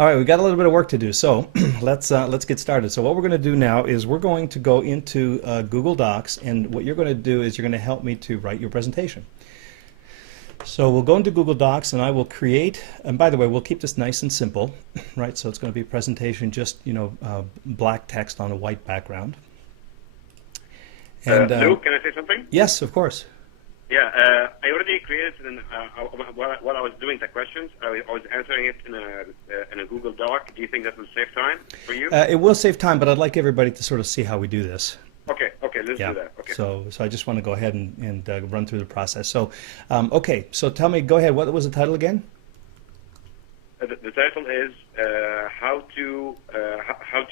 All right, we got a little bit of work to do, so let's get started. So what we're going to do now is we're going to go into Google Docs, and what you're going to do is you're going to help me to write your presentation. So we'll go into Google Docs, and I will create. And by the way, we'll keep this nice and simple, right? So it's going to be a presentation, just black text on a white background. And Luke, can I say something? yes, of course. Yeah, I already created, while I was doing the questions, I was answering it in a Google Doc. Do you think that will save time for you? It will save time, but I'd like everybody to sort of see how we do this. Okay, let's Yeah. do that. Okay. So I just want to go ahead and run through the process. So, okay. So tell me, go ahead. What was the title again? The title is how to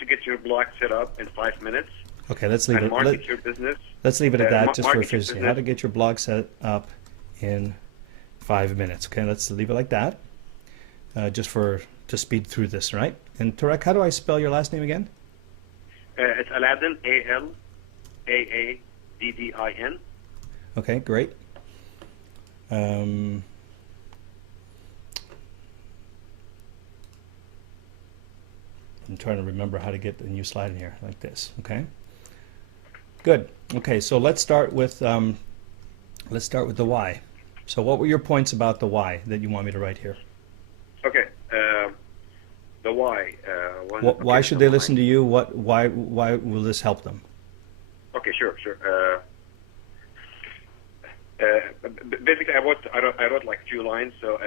get your blog set up in 5 minutes Okay, let's leave and it. market your business. Let's leave it at that, just for Market your efficiency. How to business. get your blog set up in 5 minutes. Okay, let's leave it like that, just to speed through this, right? And Tarek, how do I spell your last name again? It's Aladdin, Aladdin. Okay, great. I'm trying to remember how to get the new slide in here, like this. Okay. Good. Okay, so let's start with the why. So what were your points about the why that you want me to write here? Okay. The why. Why should they listen to you? Why will this help them? Okay, sure. Basically, I wrote like a few lines, so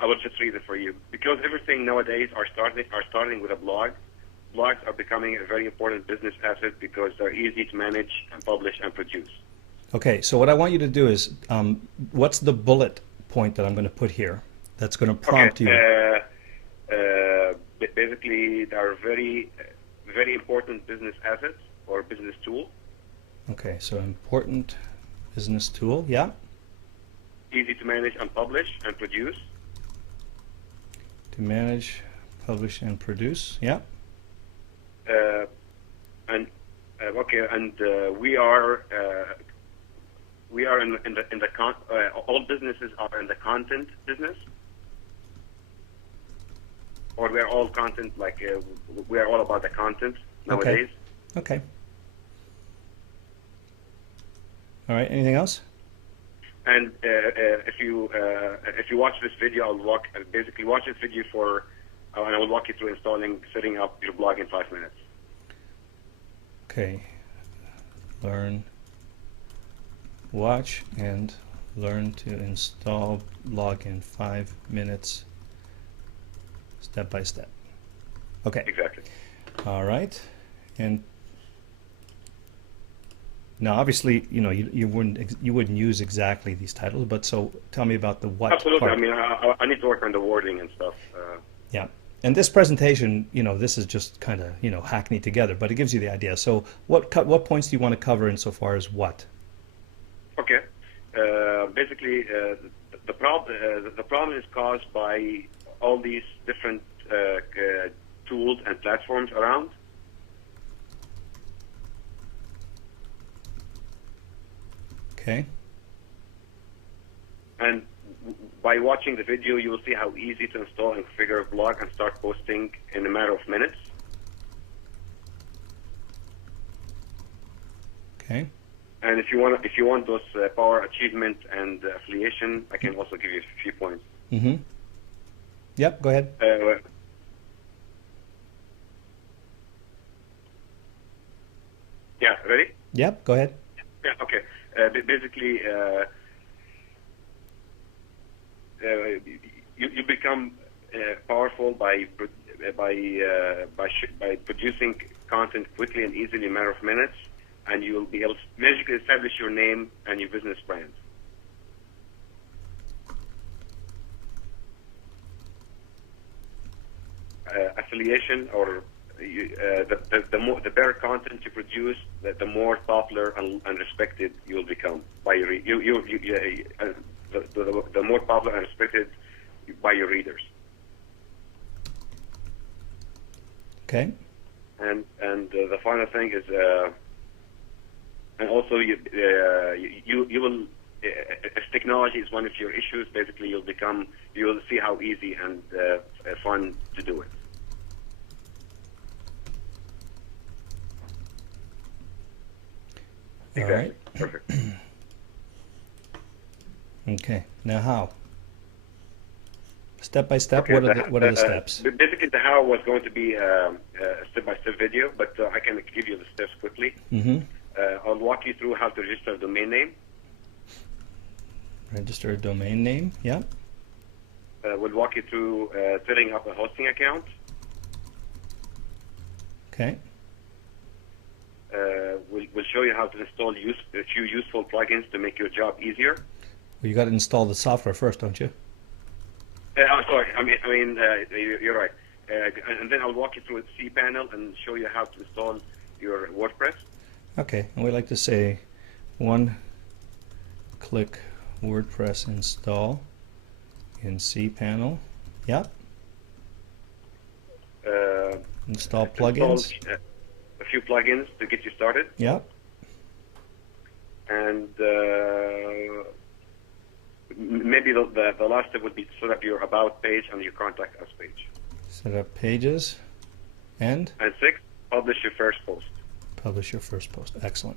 I will just read it for you. Because everything nowadays are starting with a blog. Blogs are becoming a very important business asset because they're easy to manage and publish and produce. Okay, so what I want you to do is, what's the bullet point that I'm going to put here that's going to prompt you? Basically, they are very important business assets or business tool. Okay, so important business tool, yeah. Easy to manage and publish and produce. To manage, publish, and produce, yeah. We are in the all businesses are in the content business, or we are all content, like we are all about the content nowadays. Okay. All right. Anything else? And if you watch this video, basically watch this video and I will walk you through setting up your blog in 5 minutes. Okay. Watch and learn to install blog in 5 minutes, step by step. Okay. Exactly. All right. And now, obviously, you wouldn't use exactly these titles, but so tell me about the what. Absolutely. part. I mean, I need to work on the wording and stuff. Yeah. And this presentation, this is just kind of, hackneyed together, but it gives you the idea. So what points do you want to cover insofar as what? Okay. Basically, the problem is caused by all these different tools and platforms around. Okay. And by watching the video, you will see how easy to install and configure a blog and start posting in a matter of minutes. Okay. And if you want those power achievement and affiliation, I can also give you a few points. Mm-hmm. Yep. Go ahead. Yeah. Ready? Yep. Go ahead. Yeah. Okay. Basically, you become powerful by producing content quickly and easily in a matter of minutes, and you will be able to magically establish your name and your business brand. Affiliation, or the better content you produce, the more popular and respected you will become by your the more popular and respected by your readers. Okay. And the final thing is, and also you will, if technology is one of your issues, basically you will see how easy and fun to do it. All Exactly. right. Perfect. Okay. Now how? Step by step. Okay. What are the steps? Basically, the how was going to be a step-by-step video, but I can give you the steps quickly. Mm-hmm. I'll walk you through how to register a domain name. Register a domain name. Yeah. We'll walk you through setting up a hosting account. Okay. We'll show you how to install a few useful plugins to make your job easier. Well, you got to install the software first, don't you? I'm sorry. You're right. And then I'll walk you through cPanel and show you how to install your WordPress. Okay. And we like to say one-click WordPress install in cPanel. Yep. Install plugins. Install a few plugins to get you started. Yep. And maybe the last step would be to set up your About page and your Contact Us page. Set up pages and And 6, publish your first post. publish your first post. Excellent.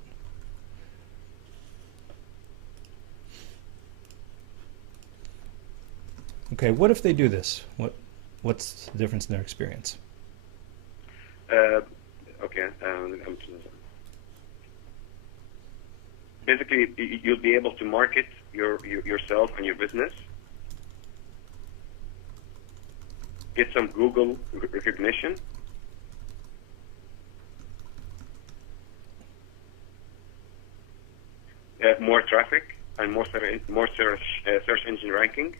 Okay, what if they do this? What's the difference in their experience? Okay. Basically, you'll be able to market yourself and your business, get some Google recognition, more traffic, and more search engine ranking.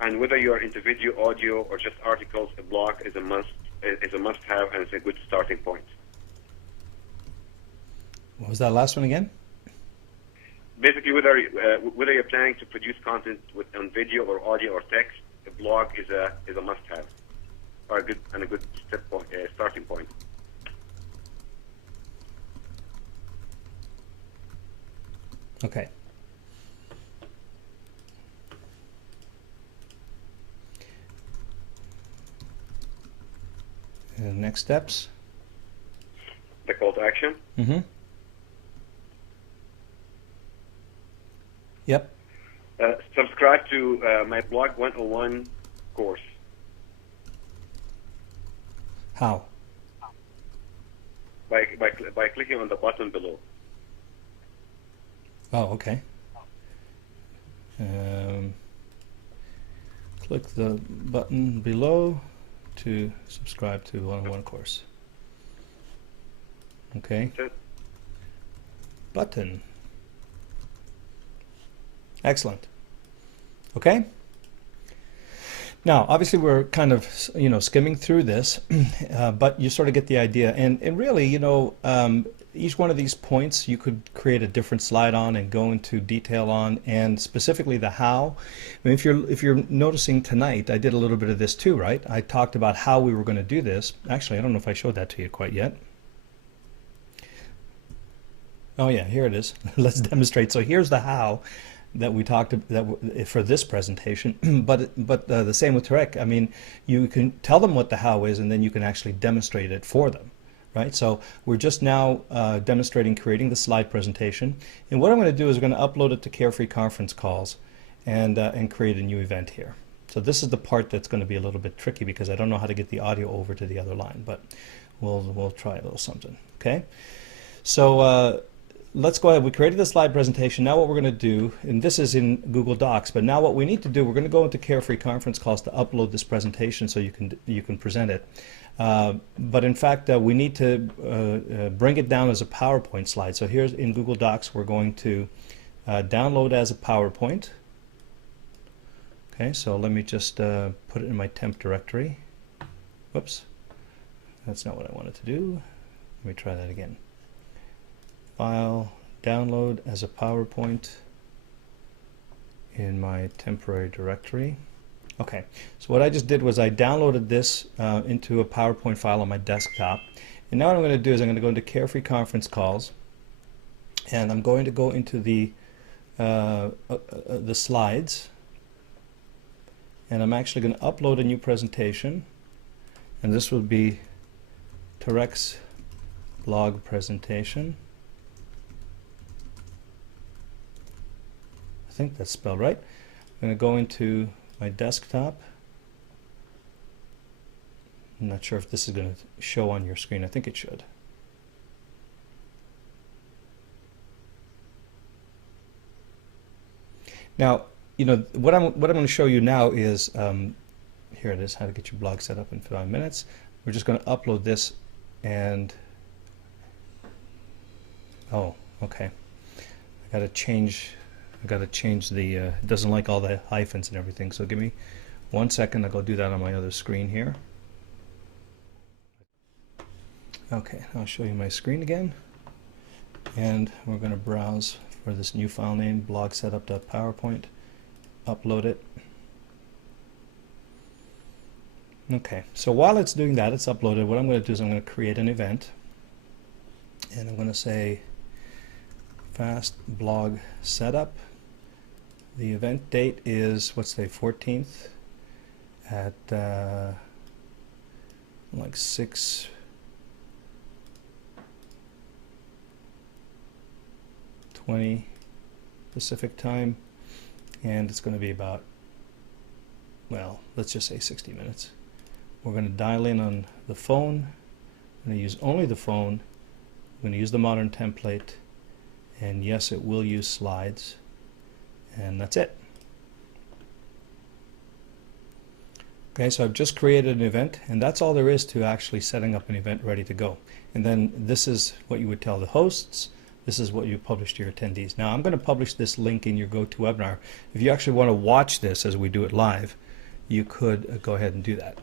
And whether you're into video, audio, or just articles, a blog is a must-have, and it's a good starting point. What was that last one again? Basically, whether you're planning to produce content on video or audio or text, a blog is a must-have, or a good starting point. Okay. And next steps. The call to action. Mm-hmm. Yep. Subscribe to my blog 101 course. How? By clicking on the button below. Oh, okay. Click the button below to subscribe to 101 course. Okay. That's it. Button. Excellent. Okay. Now, obviously, we're kind of, skimming through this, but you sort of get the idea. And really, each one of these points you could create a different slide on and go into detail on, and specifically the how. I mean, if you're noticing tonight, I did a little bit of this too, right? I talked about how we were going to do this. Actually, I don't know if I showed that to you quite yet. Oh yeah, here it is. Let's demonstrate. So here's the how that we talked for this presentation, but the same with Tarek. I mean, you can tell them what the how is, and then you can actually demonstrate it for them, right? So we're just now demonstrating creating the slide presentation, and what I'm going to do is we're going to upload it to Carefree Conference Calls, and create a new event here. So this is the part that's going to be a little bit tricky because I don't know how to get the audio over to the other line, but we'll try a little something. Okay, so. Let's go ahead. We created the slide presentation. Now what we're going to do, and this is in Google Docs, but now what we need to do, we're going to go into Carefree Conference Calls to upload this presentation so you can present it. But in fact, we need to bring it down as a PowerPoint slide. So here's in Google Docs, we're going to download as a PowerPoint. Okay, so let me just put it in my temp directory. Whoops, that's not what I wanted to do. Let me try that again. File, download as a PowerPoint in my temporary directory. Okay, so what I just did was I downloaded this into a PowerPoint file on my desktop. And now what I'm going to do is I'm going to go into Carefree Conference Calls, and I'm going to go into the slides, and I'm actually going to upload a new presentation, and this will be Tarek's blog presentation. I think that's spelled right. I'm going to go into my desktop. I'm not sure if this is going to show on your screen. I think it should. Now, you know, what I'm going to show you now is, here it is, how to get your blog set up in 5 minutes. We're just going to upload this and, oh, okay. I got to change the, it doesn't like all the hyphens and everything, so give me 1 second. I'll go do that on my other screen here. Okay, I'll show you my screen again, and we're going to browse for this new file name, blogsetup.powerpoint, upload it. Okay, so while it's doing that, it's uploaded, what I'm going to do is I'm going to create an event, and I'm going to say fast blog setup. The event date is, what's the 14th at like 6:20 Pacific time, and it's going to be about, well, let's just say 60 minutes. We're going to dial in on the phone. I'm going to use only the phone. I'm going to use the modern template, and yes, it will use slides, and that's it. Okay, so I've just created an event, and that's all there is to actually setting up an event ready to go. And then this is what you would tell the hosts. This is what you publish to your attendees. Now I'm going to publish this link in your GoToWebinar. If you actually want to watch this as we do it live, you could go ahead and do that.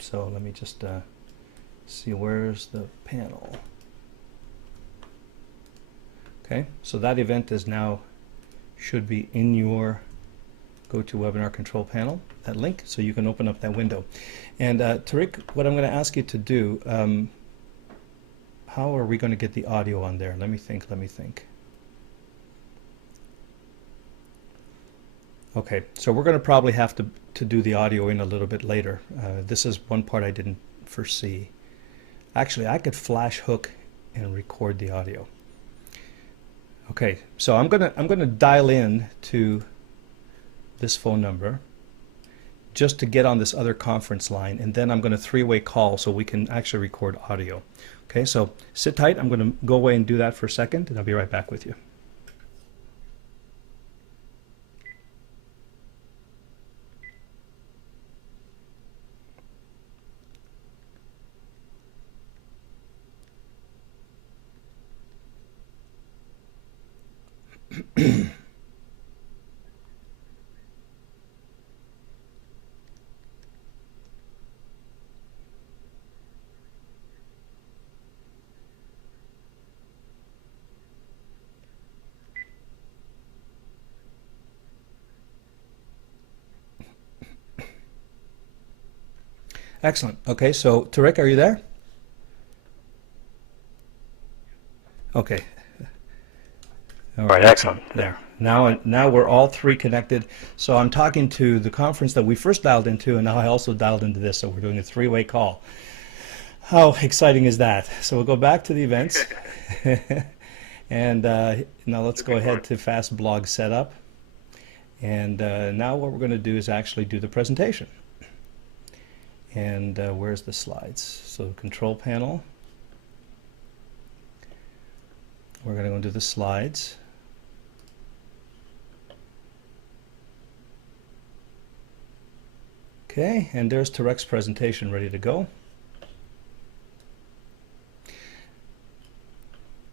So let me just see, where's the panel? Okay, so that event is now, should be in your GoToWebinar control panel, that link, so you can open up that window. And Tariq, what I'm going to ask you to do, how are we going to get the audio on there? Let me think. Okay, so we're going to probably have to do the audio in a little bit later. This is one part I didn't foresee. Actually, I could flash hook and record the audio. Okay, so I'm gonna dial in to this phone number just to get on this other conference line, and then I'm going to three-way call so we can actually record audio. Okay, so sit tight. I'm going to go away and do that for a second, and I'll be right back with you. Excellent. Okay, so Tariq, are you there? Okay. All right, excellent. There. Now we're all three connected. So I'm talking to the conference that we first dialed into, and now I also dialed into this, so we're doing a three-way call. How exciting is that? So we'll go back to the events. And now let's go ahead to Fast Blog Setup. And now what we're going to do is actually do the presentation. And where's the slides? So control panel. We're going to go into the slides. Okay, and there's Tariq's presentation ready to go.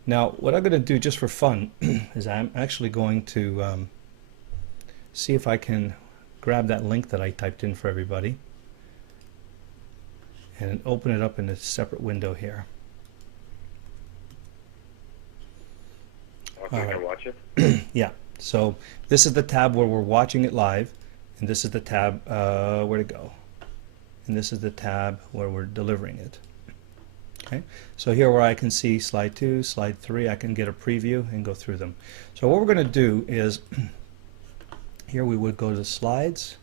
Now, what I'm going to do just for fun is I'm actually going to see if I can grab that link that I typed in for everybody and open it up in a separate window here. Okay, can I watch it? Yeah, so this is the tab where we're watching it live, and this is the tab where to go, and this is the tab where we're delivering it. Okay, so here where I can see slide 2, slide 3, I can get a preview and go through them. So what we're going to do is here we would go to slides.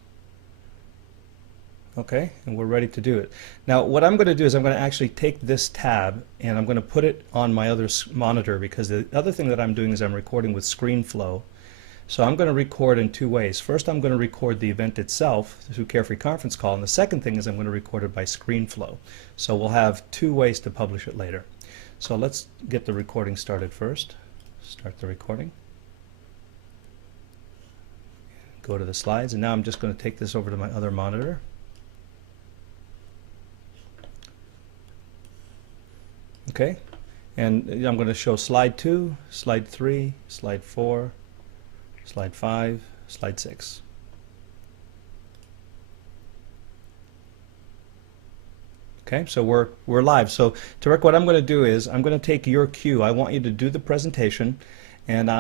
Okay, and we're ready to do it. Now, what I'm going to do is I'm going to actually take this tab and I'm going to put it on my other monitor, because the other thing that I'm doing is I'm recording with ScreenFlow. So I'm going to record in two ways. First, I'm going to record the event itself through Carefree Conference Call, and the second thing is I'm going to record it by ScreenFlow. So we'll have two ways to publish it later. So let's get the recording started first. Start the recording. Go to the slides, and now I'm just going to take this over to my other monitor. Okay, and I'm going to show slide 2, slide 3, slide 4, slide 5, slide 6. Okay, so we're live. So Tarek, what I'm going to do is I'm going to take your cue. I want you to do the presentation, and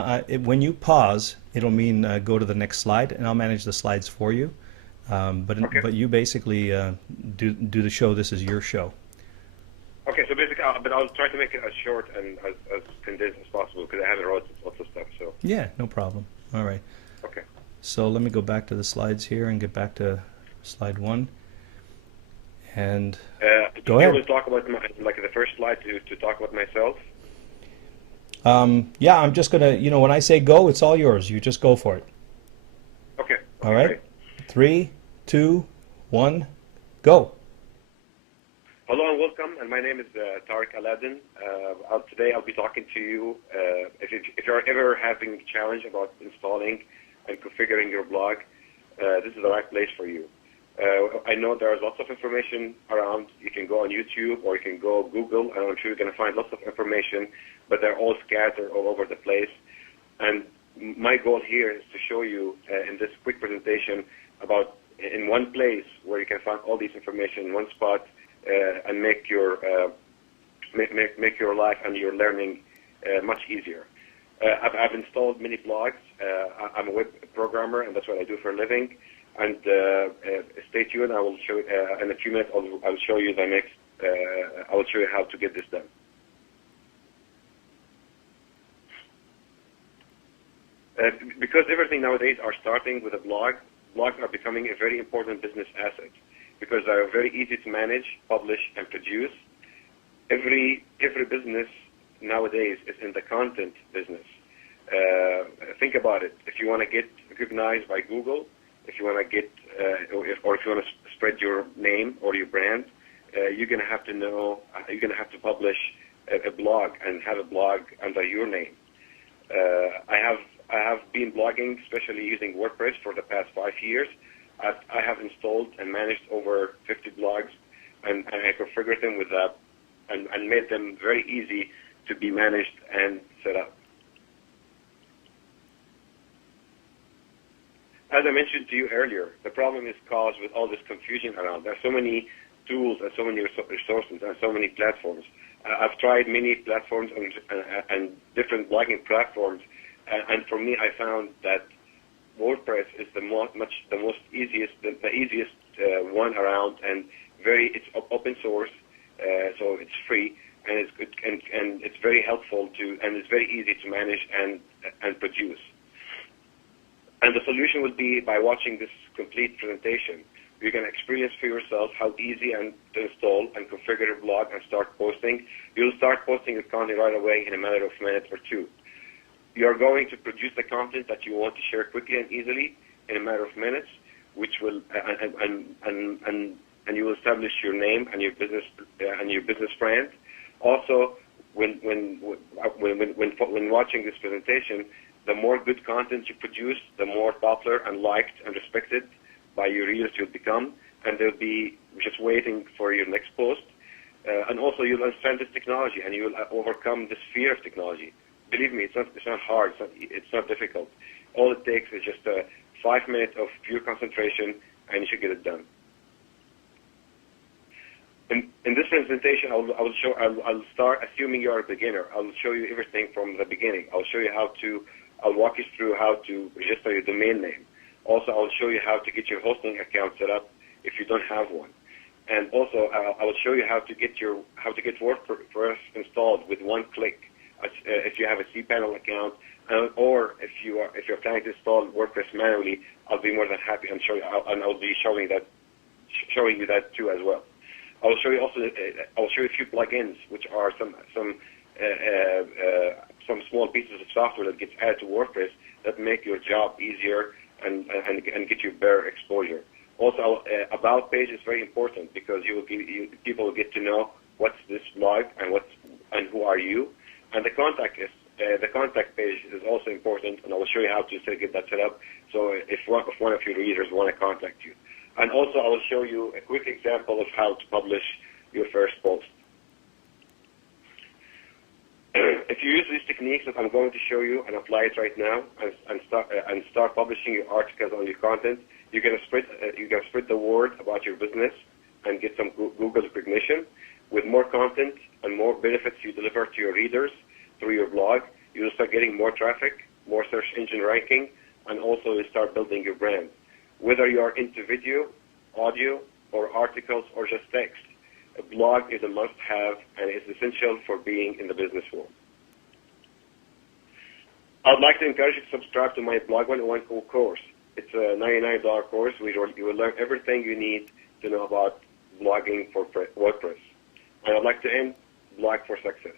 when you pause, it'll mean go to the next slide, and I'll manage the slides for you. Okay. But you basically do the show. This is your show. Okay, so basically, but I'll try to make it as short and as condensed as possible, because I haven't wrote lots of stuff. So Yeah, no problem. All right. okay. So let me go back to the slides here and get back to slide 1. And go ahead. Do you talk about like the first slide to talk about myself? Yeah, I'm just gonna, when I say go, it's all yours. You just go for it. Okay. All right. Great. 3, 2, 1, go. Hello and welcome, and my name is Tariq Aladdin. Today I'll be talking to you. If you're ever having a challenge about installing and configuring your blog, this is the right place for you. I know there's lots of information around. You can go on YouTube or you can go Google, and I'm sure you're going to find lots of information, but they're all scattered all over the place. And my goal here is to show you in this quick presentation about in one place where you can find all these information in one spot, and make your life and your learning much easier. I've installed many blogs. I'm a web programmer, and that's what I do for a living. And stay tuned. I will show in a few minutes. I'll show you the next. I will show you how to get this done. Because everything nowadays are starting with a blog. Blogs are becoming a very important business asset, because they are very easy to manage, publish, and produce. Every business nowadays is in the content business. Think about it. If you want to get recognized by Google, if you want to get, or if you want to spread your name or your brand, you're going to have to know. You're going to have to publish a blog and have a blog under your name. I have been blogging, especially using WordPress, for the past 5 years. I have installed and managed over 50 blogs, and I configured them with that, and made them very easy to be managed and set up. As I mentioned to you earlier, the problem is caused with all this confusion around. There are so many tools and so many resources and so many platforms. I've tried many platforms and different blogging platforms, and for me, I found that WordPress is the easiest one around, and it's open source, so it's free, and it's good, and it's very helpful and it's very easy to manage and produce. And the solution would be by watching this complete presentation. You can experience for yourself how easy and to install and configure a blog and start posting. You'll start posting the content right away in a matter of a minute or two. You're going to produce the content that you want to share quickly and easily in a matter of minutes, which will and you will establish your name and your business brand. Also, when watching this presentation, the more good content you produce, the more popular and liked and respected by your readers you'll become, and they'll be just waiting for your next post. And also, you'll understand this technology, and you'll overcome this fear of technology. Believe me, it's not hard. It's not difficult. All it takes is just 5 minutes of pure concentration, and you should get it done. In this presentation, I'll start assuming you're a beginner. I'll show you everything from the beginning. I'll walk you through how to register your domain name. Also, I'll show you how to get your hosting account set up if you don't have one. And also, I will show you how to get WordPress installed with one click. If you have a cPanel account, or if you're planning to install WordPress manually, I'll be more than happy and I'll be showing showing you that too as well. I will show you also. I will show you a few plugins, which are some small pieces of software that gets added to WordPress that make your job easier and get you better exposure. Also, about page is very important because people will get to know what's this blog and who are you, and the contact page is also important, and I will show you how to get that set up. So if one of your readers want to contact you, and also I will show you a quick example of how to publish your first post. If you use these techniques that I'm going to show you and apply it right now, and start publishing your articles on your content, you're going to spread the word about your business and get some Google recognition. With more content and more benefits you deliver to your readers through your blog, you'll start getting more traffic, more search engine ranking, and also you start building your brand. Whether you are into video, audio, or articles, or just text, a blog is a must-have and is essential for being in the business world. I'd like to encourage you to subscribe to my Blog 101 course. It's a $99 course where you will learn everything you need to know about blogging for WordPress. And I'd like to end Blog for Success.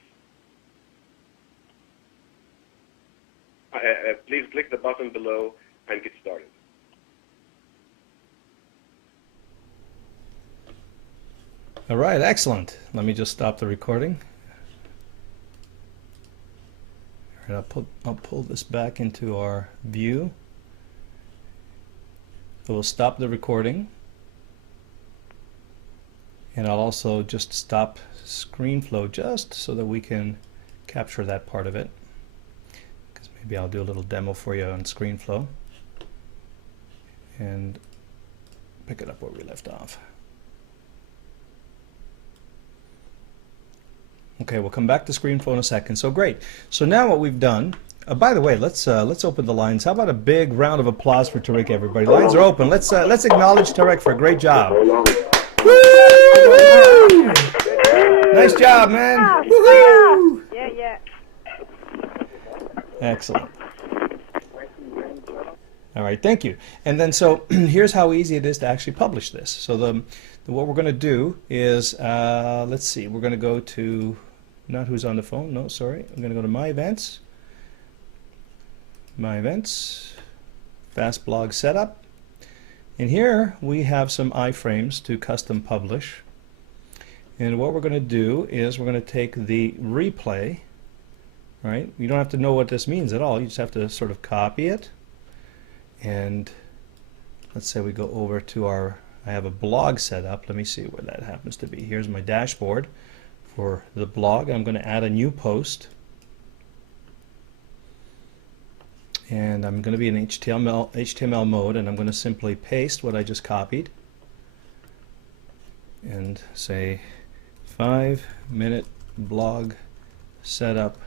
Please click the button below and get started. All right, excellent. Let me just stop the recording. All right, I'll pull this back into our view. So we'll stop the recording. And I'll also just stop ScreenFlow just so that we can capture that part of it. Because maybe I'll do a little demo for you on ScreenFlow. And pick it up where we left off. Okay, we'll come back to ScreenFlow in a second. So great. So now what we've done. By the way, let's open the lines. How about a big round of applause for Tarek, everybody? Lines are open. Let's acknowledge Tarek for a great job. Woo! Nice job, man. Woo-hoo! Yeah. Excellent. All right, thank you. And then so here's how easy it is to actually publish this. So what we're going to do is, let's see, we're going to go to, not who's on the phone, no, sorry. I'm going to go to My Events, Fast Blog Setup. And here we have some iframes to custom publish. And what we're going to do is we're going to take the replay, right? You don't have to know what this means at all. You just have to sort of copy it. And let's say we go over to I have a blog set up. Let me see where that happens to be. Here's my dashboard for the blog. I'm going to add a new post. And I'm going to be in HTML mode, and I'm going to simply paste what I just copied and say 5-minute blog setup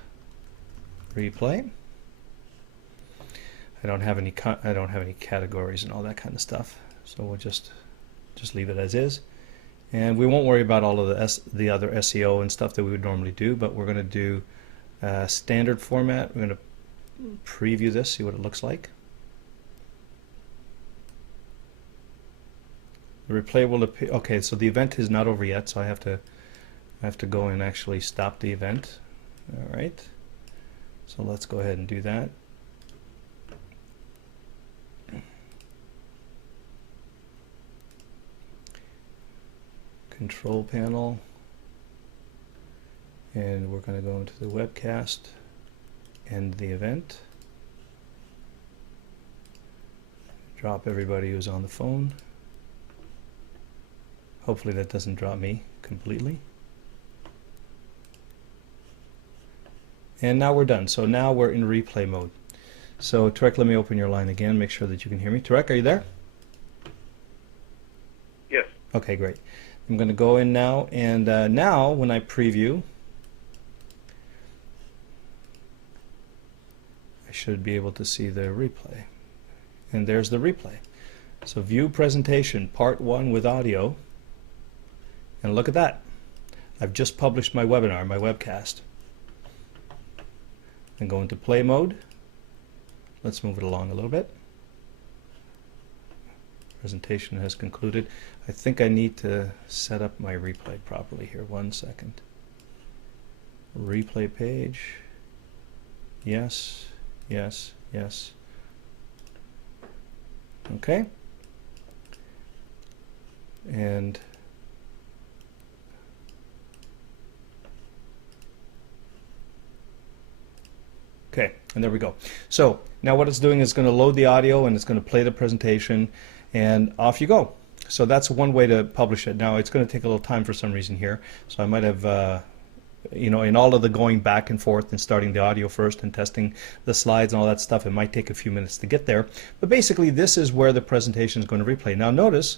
replay. I don't have any categories and all that kind of stuff, so we'll just leave it as is, and we won't worry about all of the other SEO and stuff that we would normally do. But we're going to do standard format. We're going to preview this, see what it looks like. The replay will appear. Okay, so the event is not over yet, so I have to go and actually stop the event. All right, so let's go ahead and do that. Control panel, and we're going to go into the webcast, end the event, drop everybody who's on the phone. Hopefully that doesn't drop me completely. And now we're done. So now we're in replay mode. So Tarek, let me open your line again, make sure that you can hear me. Tarek, are you there? Yes. Okay, great. I'm going to go in now, and now when I preview, I should be able to see the replay. And there's the replay. So view presentation, part 1 with audio. And look at that. I've just published my webinar, my webcast. And go into play mode. Let's move it along a little bit. presentation has concluded. I think I need to set up my replay properly here. 1 second. Replay page. Yes, yes, yes. Okay. And okay, and there we go. So now what it's doing is going to load the audio and it's going to play the presentation, and off you go. So that's one way to publish it. Now it's going to take a little time for some reason here, so I might have you know, in all of the going back and forth and starting the audio first and testing the slides and all that stuff, it might take a few minutes to get there. But basically this is where the presentation is going to replay. Now notice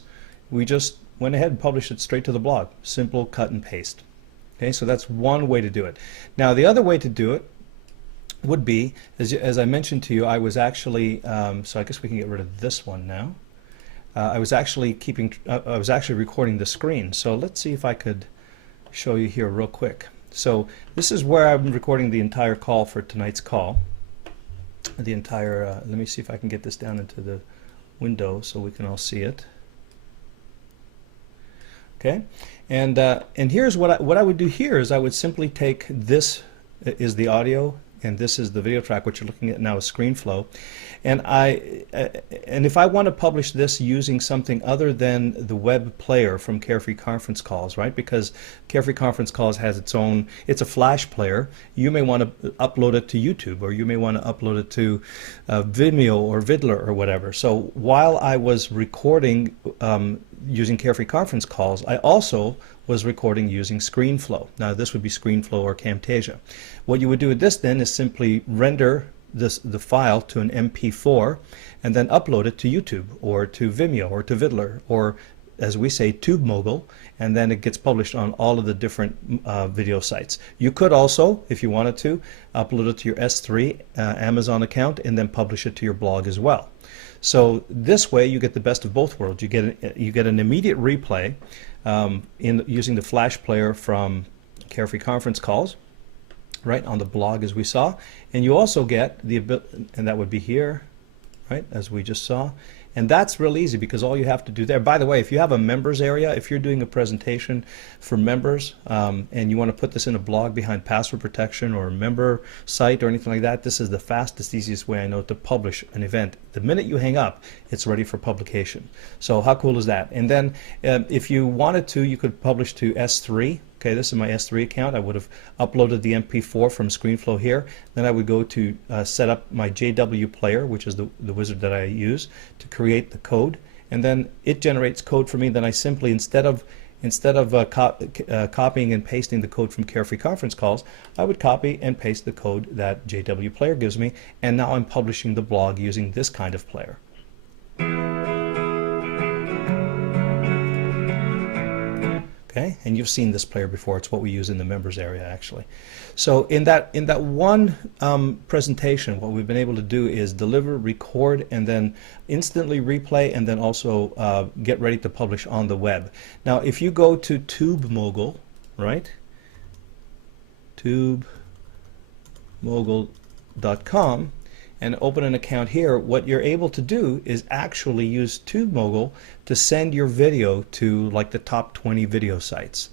we just went ahead and published it straight to the blog. Simple cut and paste. Okay, so that's one way to do it. Now the other way to do it would be, as I mentioned to you, I was actually, so I guess we can get rid of this one now. I was actually recording the screen. So let's see if I could show you here real quick. So this is where I'm recording the entire call for tonight's call. The entire, let me see if I can get this down into the window so we can all see it. Okay, and here's what I would do here is I would simply take this is the audio and this is the video track. What you're looking at now is ScreenFlow, and if I want to publish this using something other than the web player from Carefree Conference Calls, right? Because Carefree Conference Calls has its own, it's a Flash player. You may want to upload it to YouTube, or you may want to upload it to Vimeo or Vidler or whatever. So while I was recording using Carefree Conference Calls, I also was recording using ScreenFlow. Now this would be ScreenFlow or Camtasia. What you would do with this then is simply render the file to an MP4 and then upload it to YouTube or to Vimeo or to Vidler, or as we say, TubeMogul, and then it gets published on all of the different video sites. You could also, if you wanted to, upload it to your S3 Amazon account and then publish it to your blog as well. So this way you get the best of both worlds. You get an immediate replay in using the Flash player from Carefree Conference Calls, right, on the blog as we saw, and you also get the ability, and that would be here, right, as we just saw. And that's real easy because all you have to do there, by the way, if you have a members area, if you're doing a presentation for members and you want to put this in a blog behind password protection or a member site or anything like that, this is the fastest, easiest way I know to publish an event. The minute you hang up, it's ready for publication. So how cool is that? And then if you wanted to, you could publish to S3. Okay, this is my S3 account. I would have uploaded the MP4 from ScreenFlow here. Then I would go to set up my JW player, which is the wizard that I use to create the code, and then it generates code for me. Then I simply, instead of copying and pasting the code from Carefree Conference Calls, I would copy and paste the code that JW Player gives me, and now I'm publishing the blog using this kind of player. Okay, and you've seen this player before. It's what we use in the members area, actually. So in that one presentation, what we've been able to do is deliver, record, and then instantly replay, and then also get ready to publish on the web. Now, if you go to TubeMogul, right, tubemogul.com, and open an account here, what you're able to do is actually use TubeMogul to send your video to like the top 20 video sites.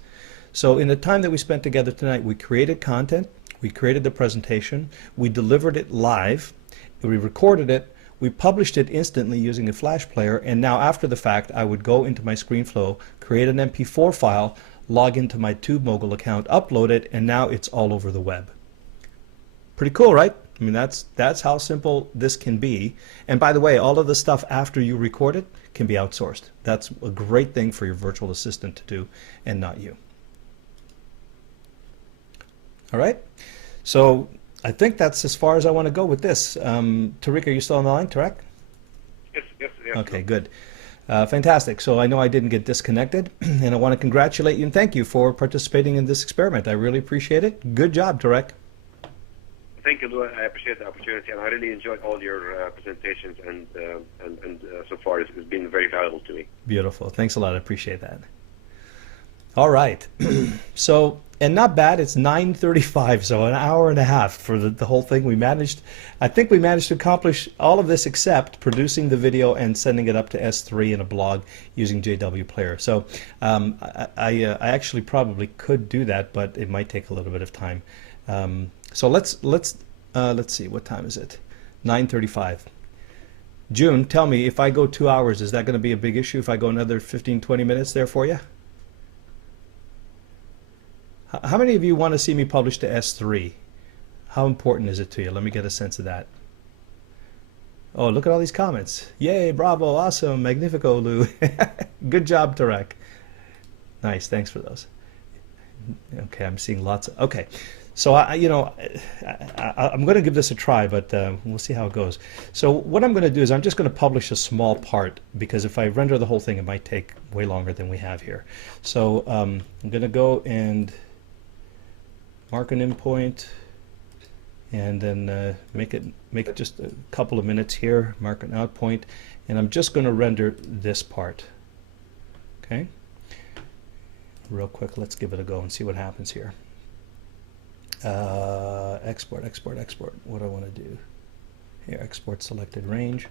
So in the time that we spent together tonight, we created content, we created the presentation, we delivered it live, we recorded it, we published it instantly using a Flash player, and now after the fact I would go into my ScreenFlow, create an MP4 file, log into my TubeMogul account, upload it, and now it's all over the web. Pretty cool, right? I mean, that's how simple this can be. And by the way, all of the stuff after you record it can be outsourced. That's a great thing for your virtual assistant to do and not you. All right, so I think that's as far as I want to go with this. Tariq, are you still on the line, Tarek? Yes. Okay, good. Fantastic. So I know I didn't get disconnected, and I want to congratulate you and thank you for participating in this experiment. I really appreciate it. Good job, Tarek. Thank you, Lou. I appreciate the opportunity, and I really enjoyed all your presentations, and so far it's been very valuable to me. Beautiful. Thanks a lot. I appreciate that. All right. So, and not bad. It's 9:35, so an hour and a half for the whole thing. I think we managed to accomplish all of this except producing the video and sending it up to S3 in a blog using JW Player. So, I actually probably could do that, but it might take a little bit of time. So let's see. What time is it? 9:35. June, tell me, if I go 2 hours, is that going to be a big issue if I go another 15, 20 minutes there for you? How many of you want to see me publish to S3? How important is it to you? Let me get a sense of that. Oh, look at all these comments. Yay, bravo, awesome, magnifico, Lou. Good job, Tarek. Nice, thanks for those. Okay, I'm seeing lots of, okay. So I'm going to give this a try, but we'll see how it goes. So what I'm going to do is I'm just going to publish a small part, because if I render the whole thing, it might take way longer than we have here. So I'm going to go and mark an in point, and then make it just a couple of minutes here. Mark an out point, and I'm just going to render this part. Okay. Real quick, let's give it a go and see what happens here. Export. What do I want to do? Here, export selected range.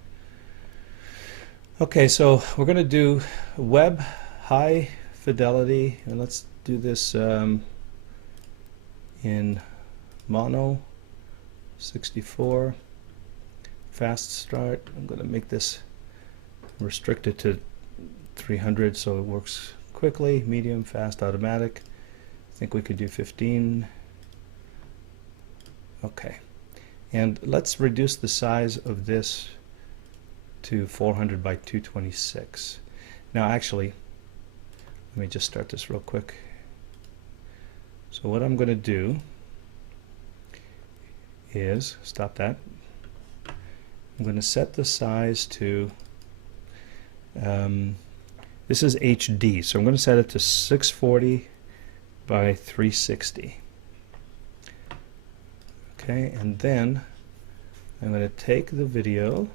Okay, so we're going to do web high fidelity, and let's do this in mono 64 fast start. I'm going to make this restricted to 300 so it works quickly. Medium, fast, automatic. I think we could do 15. Okay, and let's reduce the size of this to 400 by 226. Now actually, let me just start this real quick. So what I'm going to do is, stop that, I'm going to set the size to, this is HD, so I'm going to set it to 640 by 360. Okay, and then I'm going to take the video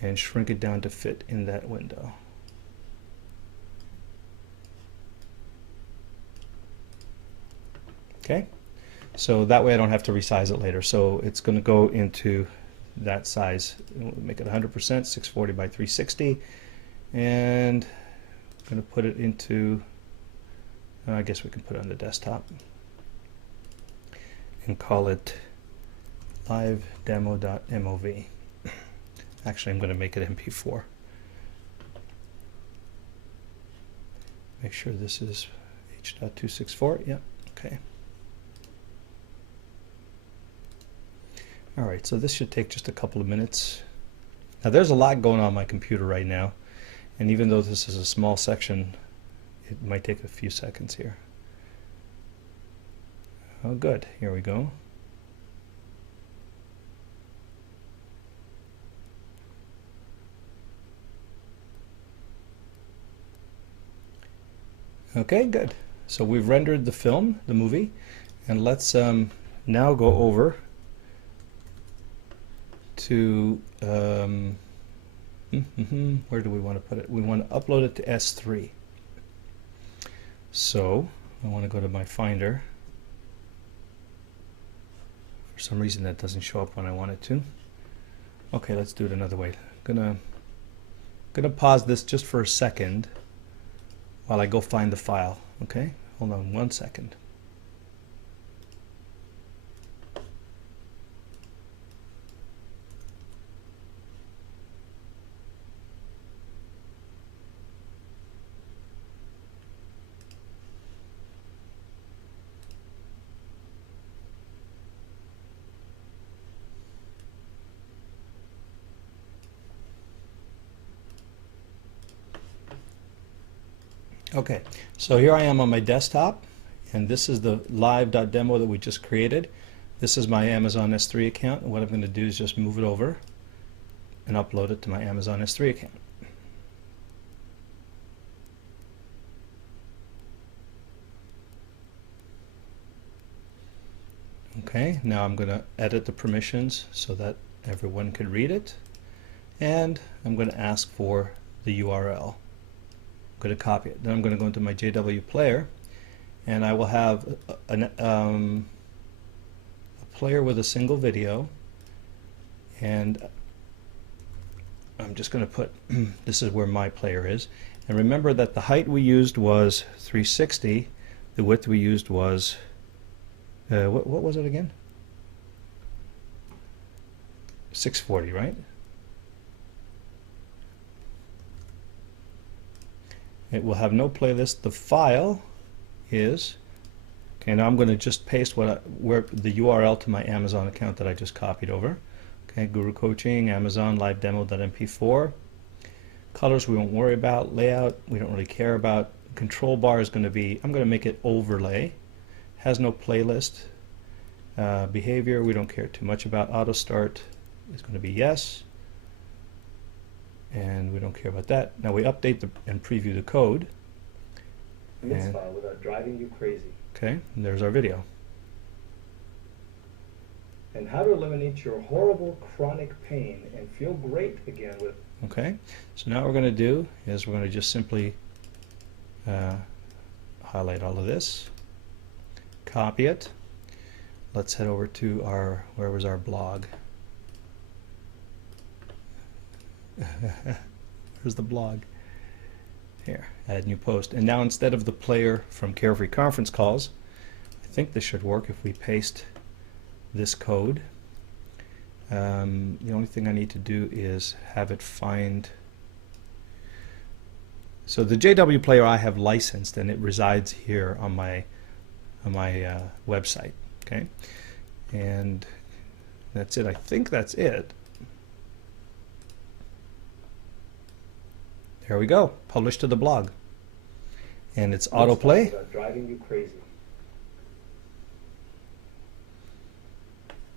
and shrink it down to fit in that window. Okay, so that way I don't have to resize it later. So it's going to go into that size. We'll make it 100%, 640 by 360, and I'm going to put it into, I guess we can put it on the desktop and call it live demo.mov. Actually, I'm going to make it MP4. Make sure this is H.264. Yeah, okay. All right, so this should take just a couple of minutes. Now, there's a lot going on my computer right now, and even though this is a small section, it might take a few seconds here. Oh, good. Here we go. Okay, good. So we've rendered the film, the movie, and let's now go over to where do we want to put it? We want to upload it to S3. So I want to go to my Finder. For some reason that doesn't show up when I want it to. Okay, let's do it another way. Gonna pause this just for a second while I go find the file. Okay, hold on 1 second. Okay, so here I am on my desktop, and this is the live.demo that we just created. This is my Amazon S3 account, and what I'm going to do is just move it over and upload it to my Amazon S3 account. Okay, now I'm going to edit the permissions so that everyone can read it, and I'm going to ask for the URL. going to copy it. Then I'm going to go into my JW player, and I will have a player with a single video, and I'm just going to put this is where my player is. And remember that the height we used was 360, the width we used was what was it again? 640, right? It will have no playlist. The file is okay. Now I'm going to just paste where the URL to my Amazon account that I just copied over. Okay, Guru Coaching, Amazon Live Demo.mp4. Colors we won't worry about. Layout we don't really care about. Control bar is going to be, I'm going to make it overlay. Has no playlist. Behavior we don't care too much about. Auto start is going to be yes. And we don't care about that. Now we update and preview the code. This file without driving you crazy. Okay, and there's our video. And how to eliminate your horrible chronic pain and feel great again with. Okay, so now what we're going to do is we're going to just simply highlight all of this, copy it. Let's head over to our, where was our blog? Where's the blog? Here, add new post. And now instead of the player from Carefree Conference Calls, I think this should work if we paste this code. The only thing I need to do is have it find. So the JW player I have licensed, and it resides here on my website. Okay, and that's it. I think that's it. There we go. Published to the blog, and it's autoplay. Without driving you crazy.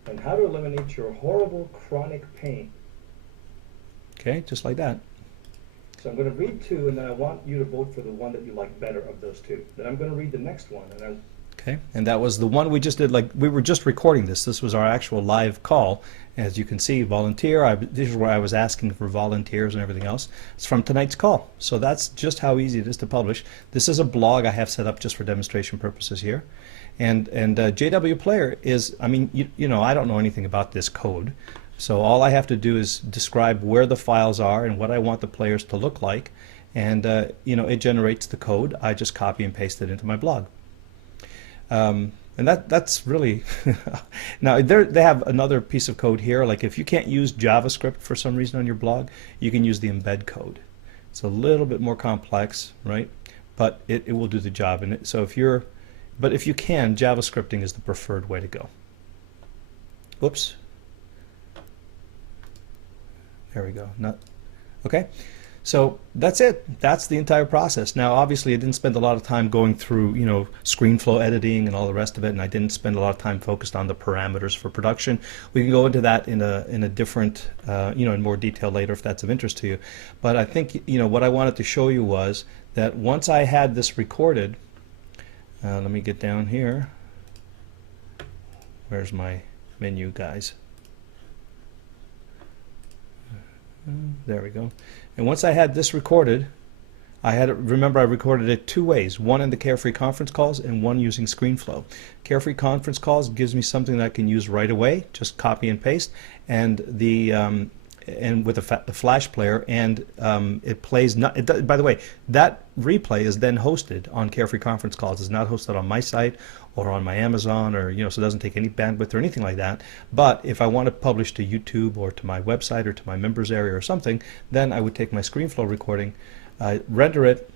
And how to eliminate your horrible chronic pain. Okay, just like that. So I'm going to read two, and then I want you to vote for the one that you like better of those two. Then I'm going to read the next one, and then. Okay, and that was the one we just did. Like we were just recording this. This was our actual live call. As you can see, volunteer. This is where I was asking for volunteers and everything else. It's from tonight's call. So that's just how easy it is to publish. This is a blog I have set up just for demonstration purposes here. And JW Player is, I mean, you know, I don't know anything about this code. So all I have to do is describe where the files are and what I want the players to look like. And, you know, it generates the code. I just copy and paste it into my blog. And that's really now they have another piece of code here. Like if you can't use JavaScript for some reason on your blog, you can use the embed code. It's a little bit more complex, right? But it will do the job. And so if you're, but if you can, JavaScripting is the preferred way to go. Whoops. There we go. Not okay. So that's it. That's the entire process. Now, obviously, I didn't spend a lot of time going through, you know, ScreenFlow editing and all the rest of it, and I didn't spend a lot of time focused on the parameters for production. We can go into that in a different, you know, in more detail later if that's of interest to you. But I think, you know, what I wanted to show you was that once I had this recorded, let me get down here. Where's my menu, guys? There we go. And once I had this recorded, remember I recorded it two ways, one in the Carefree Conference Calls and one using ScreenFlow. Carefree Conference Calls gives me something that I can use right away, just copy and paste, and the and with a Flash player, and it plays. By the way, that replay is then hosted on Carefree Conference Calls. It's not hosted on my site or on my Amazon, or so it doesn't take any bandwidth or anything like that. But if I want to publish to YouTube or to my website or to my members area or something, then I would take my ScreenFlow recording, render it,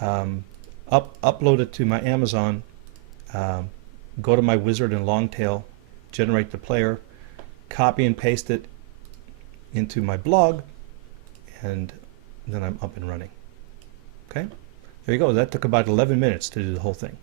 upload it to my Amazon, go to my wizard and Longtail, generate the player, copy and paste it into my blog, and then I'm up and running. Okay, there you go. That took about 11 minutes to do the whole thing.